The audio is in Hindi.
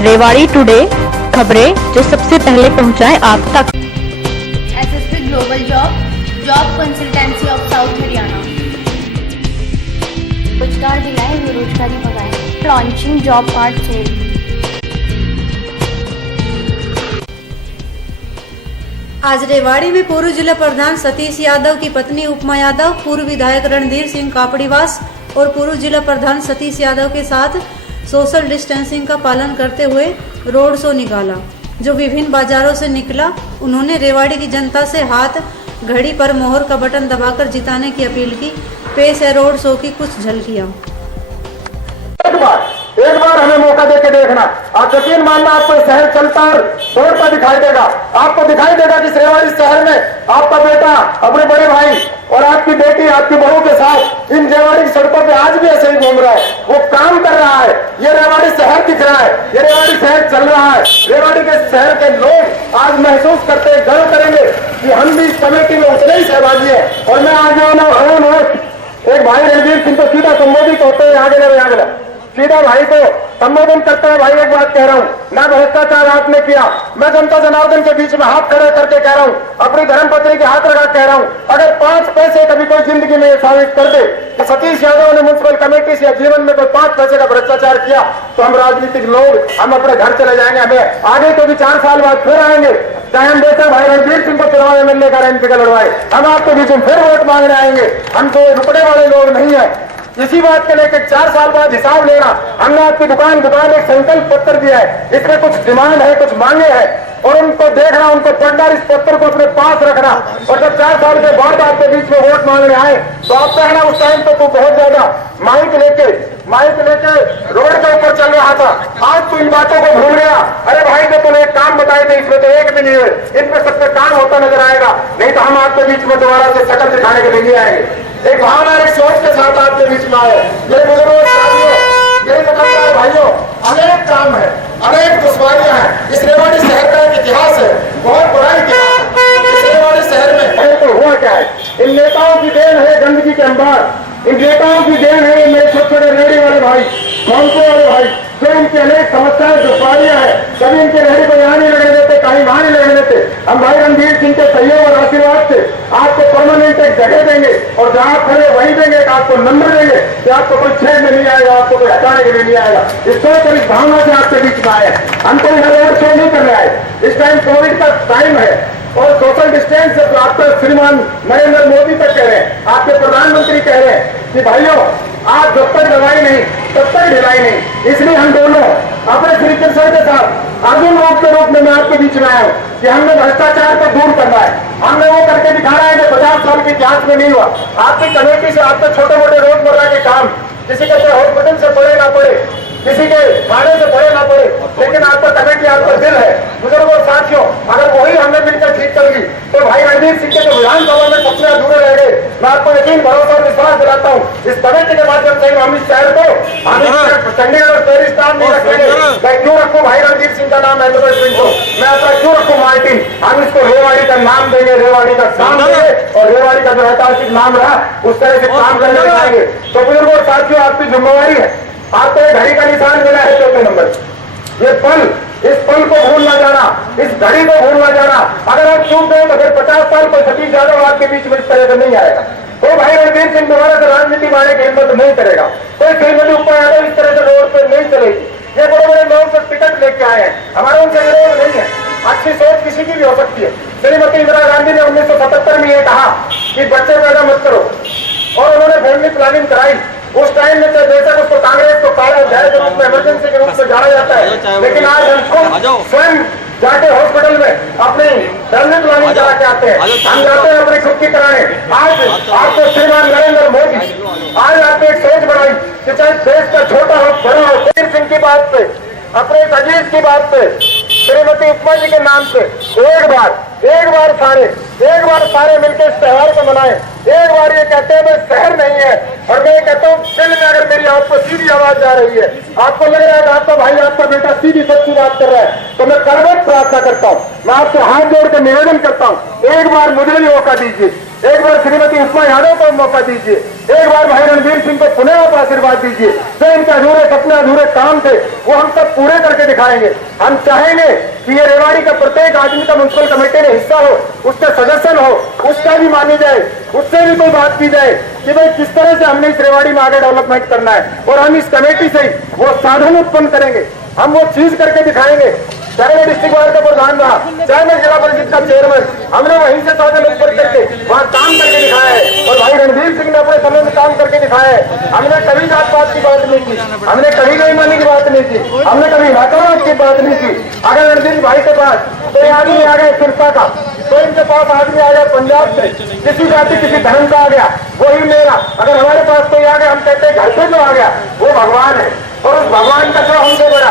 रेवाड़ी टुडे, खबरें जो सबसे पहले पहुंचाए आप तक। SSP global job consultancy of South Haryana. रोजगार दिलाए, बेरोजगारी भगाए। Launching job card cell. आज रेवाड़ी में पूर्व जिला प्रधान सतीश यादव की पत्नी उपमा यादव, पूर्व विधायक रणधीर सिंह कापड़ीवास और पूर्व जिला प्रधान सतीश यादव के साथ सोशल डिस्टेंसिंग का पालन करते हुए रोड शो निकाला, जो विभिन्न बाजारों से निकला। उन्होंने रेवाड़ी की जनता से हाथ घड़ी पर मोहर का बटन दबाकर जिताने की अपील की। पेश है रोड शो की कुछ झलकियां। एक बार हमें मौका देके देखना। आप यकीन मानना, आपको शहर चलता और दौड़ता दिखाई देगा। आपको दिखाई देगा कि रेवाड़ी शहर में आपका बेटा अपने बड़े भाई और आपकी बेटी आपकी बहू के साथ इन रेवाड़ी की सड़कों पे आज भी ऐसे ही घूम रहा है। वो काम कर रहा है। ये रेवाड़ी शहर दिख रहा है, ये रेवाड़ी शहर चल रहा है। रेवाड़ी के शहर के लोग आज महसूस करते हैं, गर्व करेंगे कि हम भी इस कमेटी में उतने ही सहभागी है। और मैं आज एक भाई रणधीर सिंह को सीधा संबोधित होते हैं, आगे सीधा भाई को संबोधन करते हैं। भाई एक बात कह रहा हूँ, ना भ्रष्टाचार आपने किया। मैं जनता जनार्दन के बीच में हाथ खड़े करके कह रहा हूँ, अपनी धर्मपत्नी के हाथ लगा कह रहा हूँ, अगर 5 पैसे कभी कोई जिंदगी में साबित कर दे कि सतीश यादव ने म्युनिसिपल कमेटी से जीवन में कोई 5 पैसे का भ्रष्टाचार किया, तो हम राजनीतिक लोग हम अपने घर चले जाएंगे। हमें आगे तो भी 4 साल बाद फिर आएंगे, चाहे हम बेटा भाई रणधीर सिंह को चुनाव एमएलए का एमपी का लड़वाए, हम आपके बीच में फिर वोट मांगने आएंगे। हम तो रुकने वाले लोग नहीं है। इसी बात के लेकर 4 साल बाद हिसाब लेना। हमने आपकी दुकान एक संकल्प पत्र दिया है, इसमें कुछ डिमांड है, कुछ मांगे हैं, और उनको देखना, उनको पढ़ना, इस पत्र को अपने पास रखना। और जब 4 साल के बाद आपके बीच में वोट मांगने आए तो आप कहना उस टाइम तो बहुत ज्यादा माइक लेके रोड के ऊपर चल रहा था, आज तो इन बातों को भूल गया। अरे भाई जो तूने एक काम बताए थे, इसमें तो एक भी नहीं है, इनमें सबसे काम होता नजर आएगा। नहीं तो हम आपके बीच में दोबारा से शकल दिखाने के लिए नहीं आएंगे। एक भावना, एक सोच के साथ आपके बीच में आए। मेरे बुजुर्गों, मेरे दुकानदार भाइयों, अनेक काम है, अनेक दुश्वारियां हैं। इस रेवाड़ी शहर का एक इतिहास है, बहुत बड़ा इतिहास। इस रेवाड़ी शहर में तो हुआ क्या है? इन नेताओं की देन है गंदगी के अंबार, इन नेताओं की देन है मेरे छोटे छोटे रेहड़ी वाले भाई, कौनसे वाले भाई, जो इनकी अनेक समस्याएं दुश्वारियां हैं। कभी इनके रेहड़ी को यहाँ नहीं लगने देते, कहीं वहां नहीं लगने देते। हम भाई रणधीर सिंह के सहयोग और आशीर्वाद से आपको परमानेंट एक जगह देंगे, और जहां खड़े वहीं देंगे, आपको नंबर देंगे कि आपको कोई छेड़ में नहीं आएगा, आपको कोई हटाने के लिए नहीं आएगा। इस सोच और इस भावना से आपके बीच में आए। हम तो यहाँ रोड शो नहीं करने आए। इस टाइम कोविड का टाइम है और सोशल डिस्टेंस से आपका श्रीमान नरेंद्र मोदी तक कह रहे हैं, आपके प्रधानमंत्री कह रहे हैं कि भाइयों आप जब तक दवाई नहीं तब तक ढिलाई नहीं। इसलिए हम दोनों अपने श्री कृष्ण के साथ अर्जुन रूप में मैं आपके बीच में आया हूँ कि हमने भ्रष्टाचार को दूर करना है। हमने वो करके दिखाना है जो 50 साल के इतिहास में नहीं हुआ। आपकी कमेटी से आपके छोटे मोटे रोजमर्रा के काम, किसी के हॉस्पिटल से पड़े ना पड़े, किसी के थाने से पड़े ना पड़े, लेकिन आपका कमेटी आपका दिल है। बुजुर्गों साथियों, अगर वही हमने मिलकर ठीक कर ली तो भाई रणधीर सिंह के जो विधानसभा में सपने अधूरे रह गए। मैं आपको यकीन, भरोसा और विश्वास दिलाता हूँ, इस कमेटी के माध्यम से हम इस शहर को चंडीगढ़ और शहरी स्टाफ नहीं रखेंगे। मैं क्यों रखूँ भाई रणधीर सिंह का नाम, एलिजाबेथ सिंह को मैं अपना क्यों रखूँ मार्टिन? हम इसको रेवाड़ी का नाम देंगे, रेवाड़ी का काम देंगे, और रेवाड़ी का जो ऐतिहासिक नाम रहा उस तरह से काम करने दिखाएंगे। तो बुजुर्गों साथियों, आपकी जिम्मेवारी है, आपको एक घड़ी का निशान मिला है 4 नंबर। ये पल, इस पल को भूल ना जाना, इस घड़ी को भूल ना जाना। अगर आप चूक गए तो फिर 50 साल कोई सतीश यादव आपके बीच में इस तरह से नहीं आएगा। तो भाई रणधीर सिंह दोबारा से राजनीति में आने की हिम्मत नहीं करेगा। कोई श्रीमती उपमा यादव इस तरह से रोड पर नहीं चलेगी। ये बड़े बड़े लोग सब टिकट लेके आए हैं, हमारा उनसे विरोध नहीं है। अच्छी सोच किसी की भी हो सकती है। श्रीमती इंदिरा गांधी ने 1977 में ये कहा कि बच्चे पैदा मत करो, और उन्होंने फैमिली प्लानिंग कराई। उस टाइम में बेशक उसको कांग्रेस को काला अध्याय के रूप में, इमरजेंसी के रूप में जाना जाता है, लेकिन आज हम स्वयं जाके हॉस्पिटल में अपनी फैमिली प्लानिंग करा के आते हैं। हम जाते हैं अपनी खुद की कराने। आज आपको श्रीमान नरेंद्र मोदी आज आपने एक सोच बनाई कि चाहे देश का छोटा हो बड़ा हो, रणधीर सिंह की बात पे, अपने अजीज की बात पे, श्रीमती उपमा जी के नाम से एक बार सारे मिलकर इस त्योहार को मनाएं। एक बार ये कहते हैं मैं शहर नहीं है, और मैं कहता हूँ दिल में अगर मेरी आपको सीधी आवाज जा रही है, आपको लग रहा है कि आपका भाई आपका बेटा सीधी सच्ची बात कर रहा है, तो मैं करवट प्रार्थना करता हूँ, मैं आपसे हाथ जोड़कर निवेदन करता हूँ, एक बार मुझे भी मौका दीजिए, एक बार श्रीमती उपमा यादव को मौका दीजिए। एक बार भाई रणधीर सिंह को पुनः आप आशीर्वाद दीजिए। जो इनके अधूरे सपने अधूरे काम थे वो हम सब पूरे करके दिखाएंगे। हम चाहेंगे कि ये रेवाड़ी का प्रत्येक आदमी का म्युनिसिपल कमेटी में हिस्सा हो, उसका सदस्य हो, उसका भी मानी जाए, उससे भी कोई बात की जाए कि भाई किस तरह से हमने इस रेवाड़ी में आगे डेवलपमेंट करना है। और हम इस कमेटी से ही वो साधन उत्पन्न करेंगे, हम वो चीज करके दिखाएंगे। चाहे मैं डिस्ट्रिक्ट वार्ड का प्रधान रहा, चाहे मैं जिला परिषद का चेयरमैन, हमने वहीं से साधन उत्पन्न करके वहाँ काम करके दिखाया है। और भाई रणधीर सिंह ने अपने समय में काम करके दिखाया है। हमने कभी जात पात की बात नहीं की, हमने कभी बेईमानी की बात नहीं की, हमने कभी नाकाबाज की बात नहीं की। अगर रणधीर भाई के पास कोई आदमी आ गया सिरसा का, तो इनके पास आदमी आ गया पंजाब से, किसी जाति किसी धर्म का आ गया, वही मेरा। अगर हमारे पास कोई आ गया, हम कहते हैं घर से जो आ गया वो भगवान है, और उस भगवान का जो हमसे बड़ा